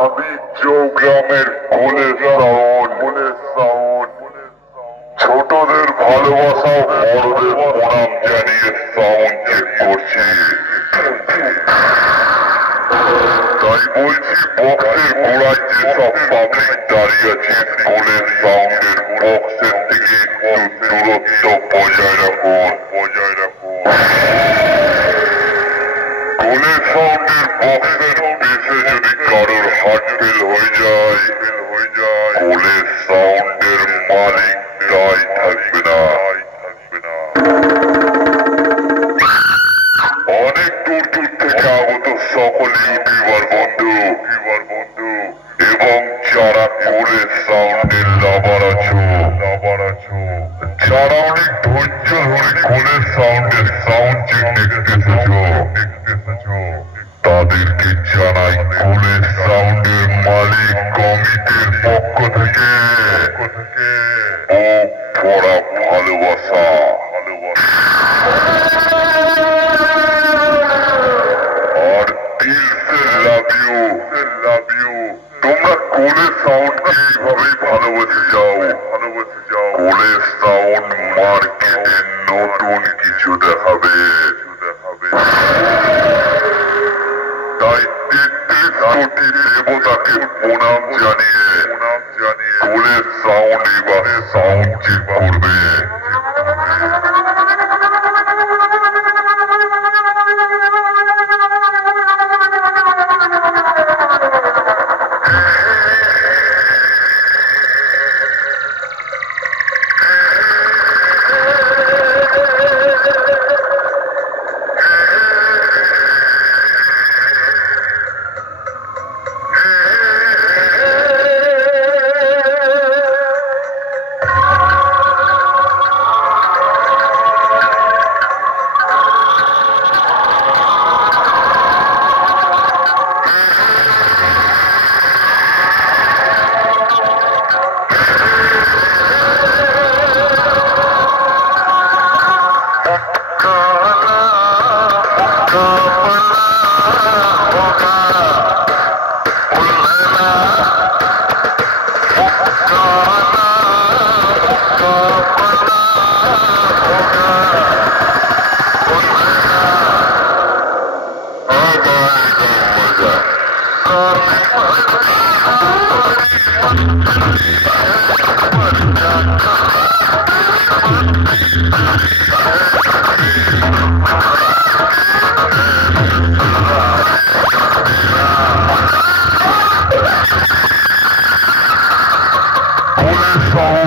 আমি চৌগ্রামের ফুলের সাউন্ড ছোটদের ভালোবাসা বড়দের প্রণাম জানিয়ে সাউন্ড চেক করছি। তাই বলছি বক্সের গোড়ায় যেসব পাবলিক দাঁড়িয়ে আছে ফুলের সাউন্ডের বক্সের থেকে একটু দূরত্ব বজায় রাখুন। ফুলের সাউন্ডের বক্সের পেছে যদি কারোর হার্ট ফেল হয়ে যায় ফুলের সাউন্ডের মালিক দায় থাকবে না। অনেক দূর থেকে আগত সকল ইউটিউবার বন্ধু এবং যারা ফুলের সাউন্ডের লাভার আছো যারা অনেক ধৈর্য ধরে ফুলের সাউন্ডের সাউন্ড চেক দেখতে এসেছো তাদেরকে জানাই ফুলের সাউন্ডের মালিক কমিটির পক্ষ থেকে ও ভরা ভালোবাসা। আর দিল সে লাভ ইউ। তোমরা ফুলের সাউন্ডকে এইভাবেই ভালোবেসে যাও। ফুলের সাউন্ড মার্কেটে নতুন কিছু দেখাবে। তাই 33 কোটি দেবতাকে প্রণাম জানিয়ে ফুলের সাউন্ড এবার সাউন্ড চেক করবে। Full sound.